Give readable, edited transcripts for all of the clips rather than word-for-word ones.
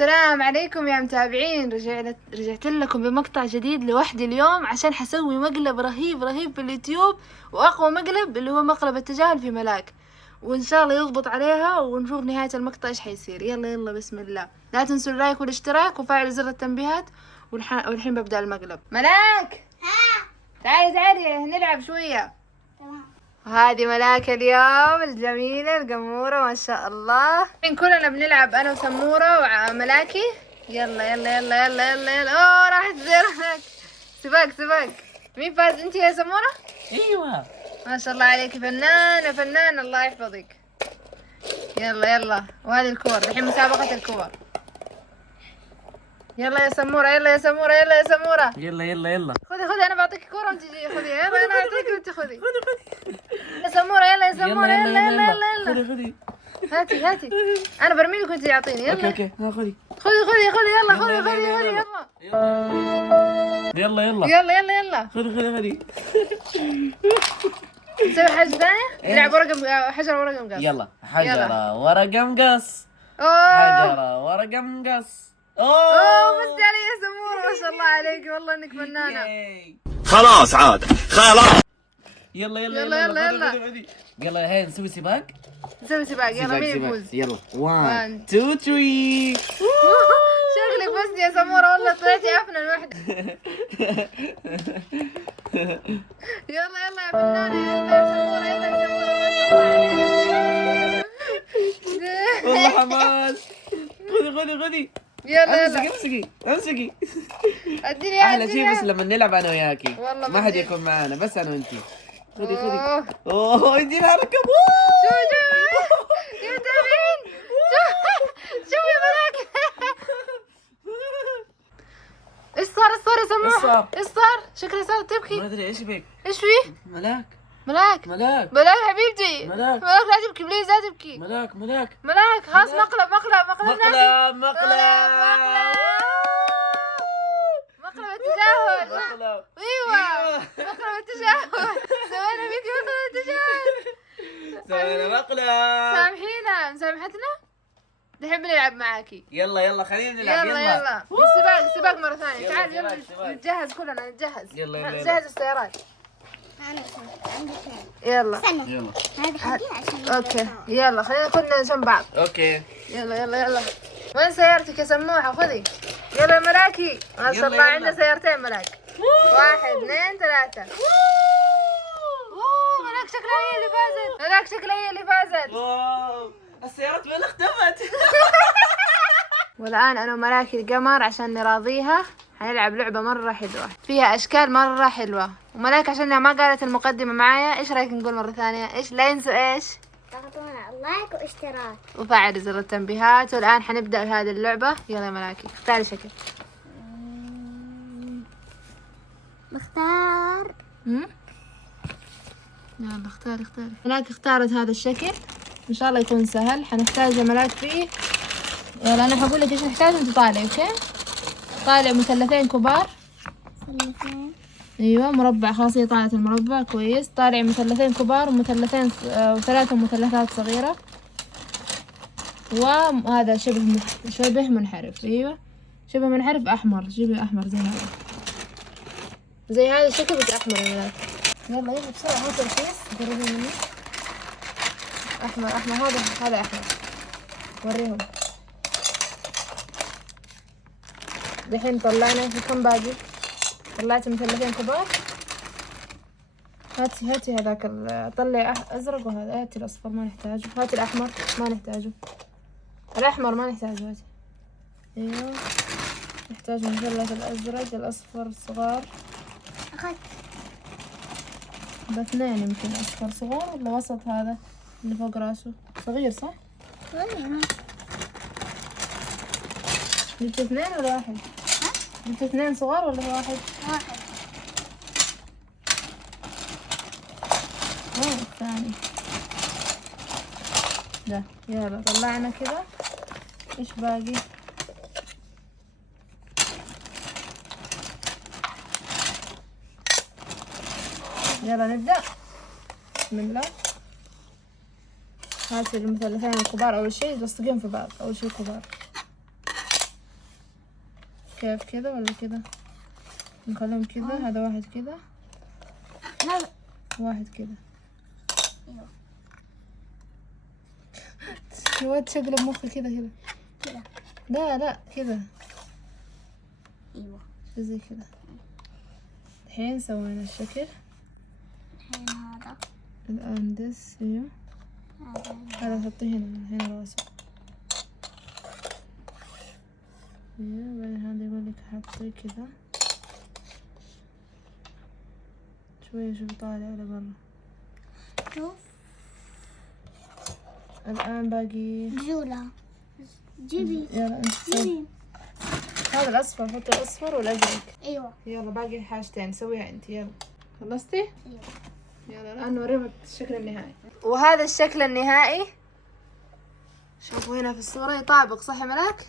السلام عليكم يا متابعين. رجعت لكم بمقطع جديد لوحدي اليوم عشان حسوي مقلب رهيب في اليوتيوب، واقوى مقلب اللي هو مقلب التجاهل في ملاك، وان شاء الله يضبط عليها ونشوف نهاية المقطع ايش حيصير. يلا بسم الله. لا تنسوا اللايك والاشتراك وفعلوا زر التنبيهات. والحين ببدأ المقلب. ملاك تعالي نلعب شوية. هذه ملاك اليوم الجميلة القمورة ما شاء الله. الحين كلنا بنلعب أنا وسمورة وملاكي. يلا أوه راحت زيرك. سباق. مين فاز؟ أنت يا سمورة؟ ايوه ما شاء الله عليك، فنانة الله يحفظك. يلا وهذه الكور الحين مسابقة الكور. يلا يا سمورة يلا خذي أنا بعطيك كورة وأنت تجي خذي. يلا أنا أعطيك وأنت خذي. يا سمورة يلا خذي هاتي انا برمي لك وانت تعطيني. يلا اوكي خذي يلا خذي نسوي حاجة ثانية. نلعب حجر ورقة مقص. يلا حجرة ورقة مقص. اوه بس علي يا سمورة ما شاء الله عليك والله انك فنانة. خلاص عاد خلاص. يلا يلا هاي نسوي سباق. يلا مين يفوز؟ يلا 1 2 3. شكلك فزت يا سمورة والله طلعتي افنن وحدة. يلا يا فنانة. يلا يا سمورة ما شاء الله عليك. والله حماس. خذي يلا امسكي اديني احلى شيء بس لما نلعب انا وياكي ما حد يكون معانا بس انا وانتي. خذي اوه يجي الحركة. شوف يا متابعين شوف يا ملاك. ايش صار يا سموحة؟ ايش صار؟ شكلها صارت تبكي. ما ادري ايش بك. ايش فيه؟ ملاك ملاك حبيبتي. ملاك لا تبكي بليز لا تبكي. ملاك خلاص مقلب التجاهل. ايوه مقلب التجاهل. سوينا فيديو مقلب التجاهل. سوينا مقلب. سامحينا مسامحتنا. دحين بنلعب معاكي. يلا خلينا نلعب. يلا سباق مرة ثانية. تعال يلا نتجهز كلنا نتجهز. يلا نجهز السيارات. يلا هذه حقي عشان اوكي يلا خلينا كلنا جنب بعض. اوكي يلا وين سيارتك يا سموحة؟ خذي. يلا ملاكي ما شاء الله عندنا سيارتين ملاك. 1 2 3. ملاك شكلها هي اللي فازت. واو السيارات وين اختفت؟ والآن أنا وملاكي القمر عشان نراضيها حنلعب لعبة مرة حلوة فيها أشكال مرة حلوة. وملاك عشان ما قالت المقدمة معايا، إيش رأيك نقول مرة ثانية؟ إيش لا ينسوا إيش؟ تضغطون على لايك واشتراك وفعلوا زر التنبيهات. والآن حنبدأ هذه اللعبة. يلا يا ملاكي اختاري شكل. بختار يلا اختاري. ملاك اختارت هذا الشكل إن شاء الله يكون سهل. حنحتاج يا ملاك فيه. يلا أنا حقول لك إيش نحتاج وأنت طالعي. أوكي طالع مثلثين كبار. ايوه مربع خلاص هي طالعت المربع كويس. طالع مثلثين كبار ومثلثين وثلاثة مثلثات صغيرة. وهذا شبه منحرف. ايوه شبه منحرف احمر. جيبي احمر زي هذا الشكل بس احمر يا ملاك. يلا بسرعة هاتوا الكيس قربي مني. احمر هذا احمر. وريهم. دحين طلعنا في كم باقي. طلعت مثلثين كبار. هاتي هذاك طلعي ازرق وهذا. هاتي الاصفر ما نحتاجه. هاتي الاحمر ما نحتاجه. الاحمر ما نحتاجه. هاتي ايوه نحتاج المثلث الازرق الاصفر الصغار. اخذت باثنين يمكن. اصفر صغار ولا وسط؟ هذا اللي فوق راسه صغير صح؟ جبت 2 ولا 1؟ جبت 2 صغار ولا 1؟ 1. الثاني ده. يلا طلعنا كذا. ايش باقي؟ يلا نبدأ. بسم الله. هاتي المثلثين الكبار أول شي تلصقين في بعض. أول شي كبار كيف كذا ولا كذا؟ نخليهم كذا. هذا واحد كذا هذا واحد كذا. ايوه الواد شقلب مخي كذا كذا. كذا. لا كذا ايوه زي كذا. الحين سوينا الشكل. الحين هذا الآن دس. ايوه هذا حطيه هنا راسه. ايوه بعدين هذا يقول لك حطيه كذا شوية. شوف طالع على برا. شوف الآن باقي. جولة جيبي يلا انت سوي. جيبي. هذا الأصفر. حطي الأصفر والأزرق. ايوه يلا باقي حاجتين سويها انت. يلا خلصتي؟ ايوه يلا الآن نوريهم الشكل النهائي. وهذا الشكل النهائي. شوفوا هنا في الصورة يطابق صح يا ملاك؟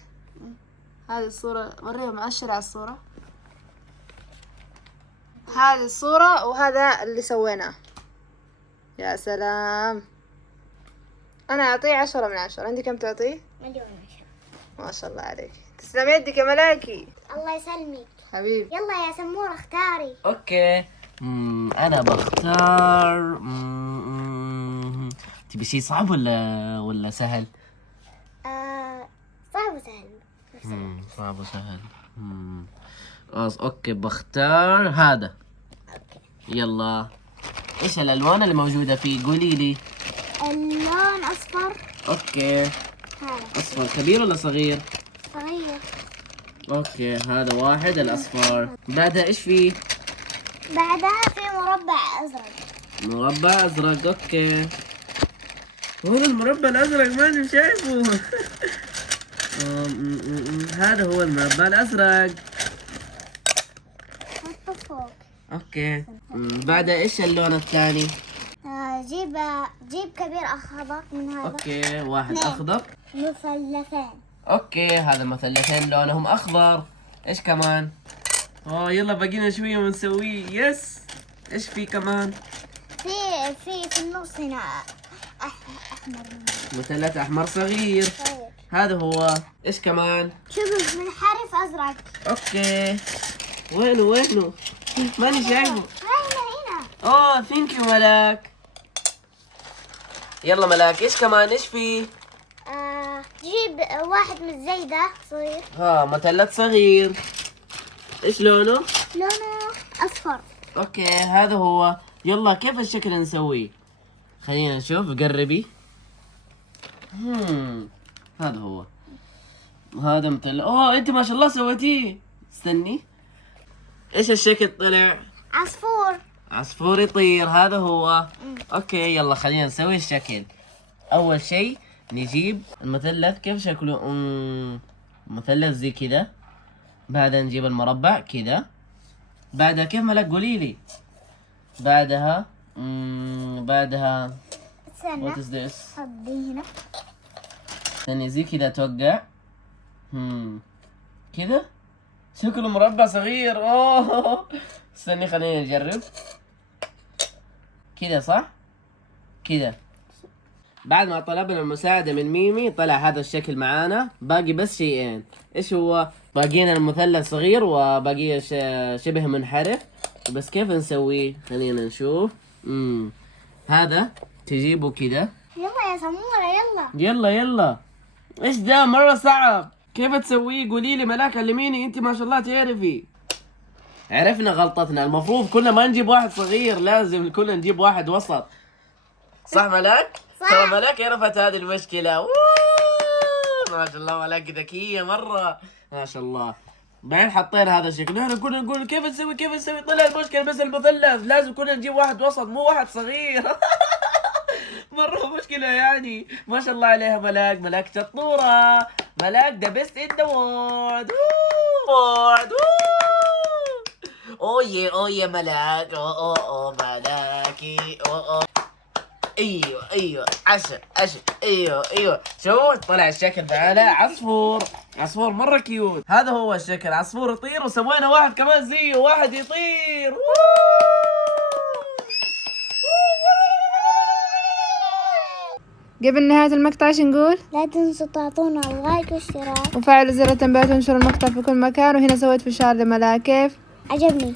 هذه الصورة وريهم مؤشر على الصورة. هذه الصورة وهذا اللي سويناه. يا سلام. أنا أعطيه 10 من 10. عندي كم تعطيه؟ مليون ما شاء الله عليك. تسلم يدك يا ملاكي. الله يسلمك. حبيبي. يلا يا سمورة اختاري. اوكي. انا بختار. تبي شيء صعب ولا سهل؟ صعب وسهل. صعب وسهل. اوكي بختار هذا. اوكي يلا ايش الالوان اللي موجودة فيه؟ قولي لي. اللون اصفر. اوكي. هذا اصفر كبير ولا صغير؟ صغير. اوكي هذا واحد الاصفر. بعدها ايش فيه؟ بعدها في مربع ازرق. مربع ازرق. اوكي. هذا المربع الازرق ماني شايفه. هذا هو المربع الازرق. حطه فوق. اوكي. بعدها ايش اللون الثاني؟ جيب كبير اخضر من هذا. اوكي واحد اثنين. اخضر. مثلثين. اوكي هذا مثلثين لونهم اخضر. ايش كمان؟ يلا باقينا شوية ونسويه. يس. ايش في كمان؟ في النص هنا احمر. مثلث احمر صغير. طيب. هذا هو. ايش كمان؟ شوف منحرف ازرق. اوكي. وينه؟ ماني شايفه. هنا. ثانك يو ملاك. يلا ملاك ايش كمان؟ ايش في؟ جيب واحد من زي ده صغير. مثلث صغير. ايش لونه؟ لونه اصفر. اوكي هذا هو. يلا كيف الشكل نسويه؟ خلينا نشوف. قربي. هذا هو. هذا مثل انت ما شاء الله سويتيه. استني. ايش الشكل طلع؟ عصفور يطير. هذا هو. اوكي يلا خلينا نسوي الشكل. اول شيء نجيب المثلث. كيف شكله؟ مثلث زي كذا. بعدها نجيب المربع كذا. بعدها كيف ملاك؟ قولي لي. بعدها استنى. what is this؟ حطي هنا. استني زي كذا توقع. كذا شكله مربع صغير. استني خلينا نجرب. كذا صح؟ كذا. بعد ما طلبنا المساعدة من ميمي طلع هذا الشكل معانا. باقي بس شيئين. ايش هو؟ باقينا المثلث صغير وباقي شبه منحرف. بس كيف نسويه؟ خلينا نشوف. هذا تجيبه كذا. يلا يا سمورة يلا. يلا ايش ده؟ مرة صعب. كيف تسويه؟ قولي لي ملاك. علميني انت ما شاء الله تعرفي. عرفنا غلطتنا. المفروض كنا ما نجيب واحد صغير. لازم كنا نجيب واحد وسط. صح ملاك؟ صح. ترى ملاك عرفت هذه المشكلة. ما شاء الله ملاك ذكية مرة. ما شاء الله. بعدين حطينا هذا الشكل. نحن كنا نقول كيف نسوي. طلع المشكلة بس المثلث. لازم كنا نجيب واحد وسط مو واحد صغير. مرة مشكلة يعني. ما شاء الله عليها ملاك شطورة. ملاك ذا بيست ان ذا وورد. اوه يا ملاك. ملاكي. ايوه عشا. ايوه شوف طلع الشكل معنا. عصفور مرة كيوت. هذا هو الشكل. عصفور يطير وسوينا واحد كمان زيه. واحد يطير. قبل نهاية المقطع ايش نقول؟ لا تنسوا تعطونا اللايك والاشتراك. وفعلوا زر التنبيهات وانشروا المقطع في كل مكان. وهنا سويت فشار لملاك كيف عجبني.